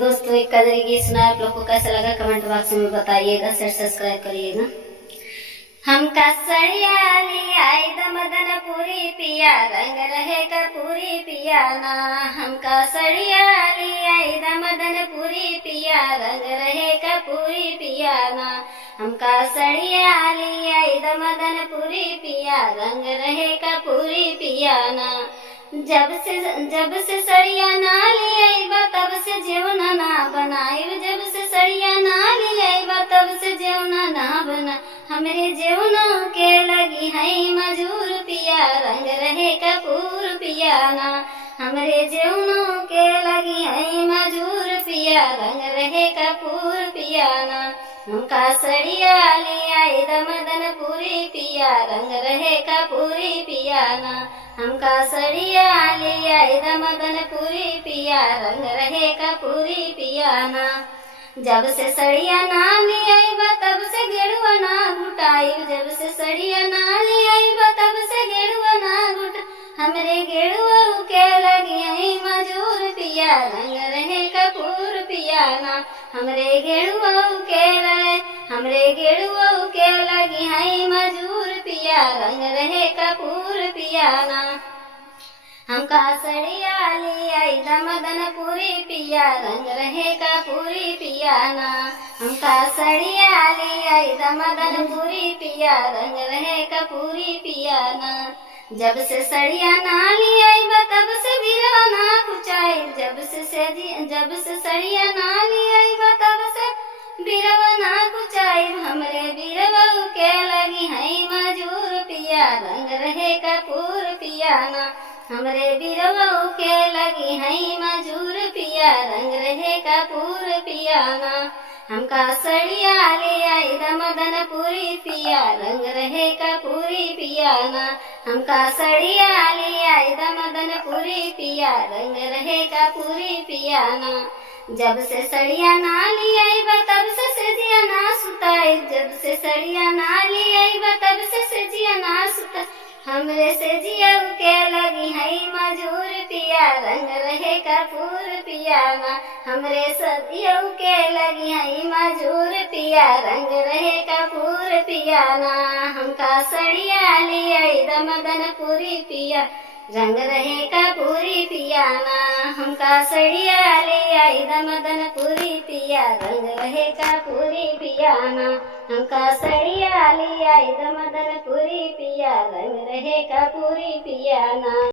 दोस्तों, एक कदरी गीत सुना, आप लोग को कैसा लगा कमेंट बॉक्स में बताइएगा, शेयर सब्सक्राइब करिएगा। हमका सड़िया ली आई दमदन पूरी पिया, रंग रहेगा पूरी पिया ना। हमका सड़िया ली आई दमदन पूरी पिया, रंग रहेगा पूरी पिया ना। हमका सड़िया ली आई दमदन पूरी पिया, रंग रहेगा पूरी पिया ना। जब से सड़िया ना ले आईबा तब से जेवना ना बनाई। जब से सड़िया ना ले आईबा तब से जेवना ना बना। हमरे जेवना के लगी है मजूर पिया, रंग रहे कपूर पिया ना। हमरे जेवना के लगी है मजूर पिया, रंग रहे कपूर पिया ना। हमका सड़िया ले आई दमदन पूरी पिया, रंग रहे कपूरी पिया ना। हमका सड़िया ले आई दमदन पूरी पिया, रंग रहे कपूरी पिया ना। जब से सड़िया ना ले आईबा तब से गेड़ुआ ना घुटाई। जब से सड़िया ना ले आईबा तब से गेड़ुआ ना घुट। हमरे गेड़ुआ के लगी है मजूर पिया, रंग रहे कपूर पिया ना। हमरे गेड़ुआ के लगी है मजूर पिया, रंग रहे कपूर पिया ना। हमका सड़िया ले आई दमदन पूरी पिया, रंग रहे कपूरी पिया ना। हमका सड़िया ले आई दमदन पूरी पिया, रंग रहे कपूरी पिया ना। जब से सड़िया ना ले आईबा तब से बिरवा ना कुचाई। जब से सड़िया ना ले आईबा तब से बिरवा ना कुचाई। हमरे बिरवा के लगी है मजूर पिया, रंग रहे कपूर पिया ना। हमरे बिरवा के लगी है मजूर पिया, रंग रहे कपूर पिया ना। हमका सड़िया ले आई दमदन पूरी पिया, रंग रहे कपूरी पिया ना। हमका सड़िया ले आई दमदन पूरी पिया, रंग रहे कपूरी पिया ना। जब से सड़िया ना ले आईबा तब से सजिया ना सुताई। जब से सड़िया ना ले आईबा तब से सजिया ना सुताई। हमरे सजिया के लगी है मजूर पिया, रंग रहे कपूर पिया ना। हमरे सजिया के लगी है मजूर पिया, रंग रहे कपूर पिया ना। हमका सड़िया ले आई दमदन पूरी पिया, रंग रहे कपूरी पिया ना। हमका सड़िया ले आई दमदन पूरी पिया, रंग रहे कपूरी पिया ना। हमका सड़िया ले आई दमदन पूरी पिया, रंग रहे कपूरी पिया ना।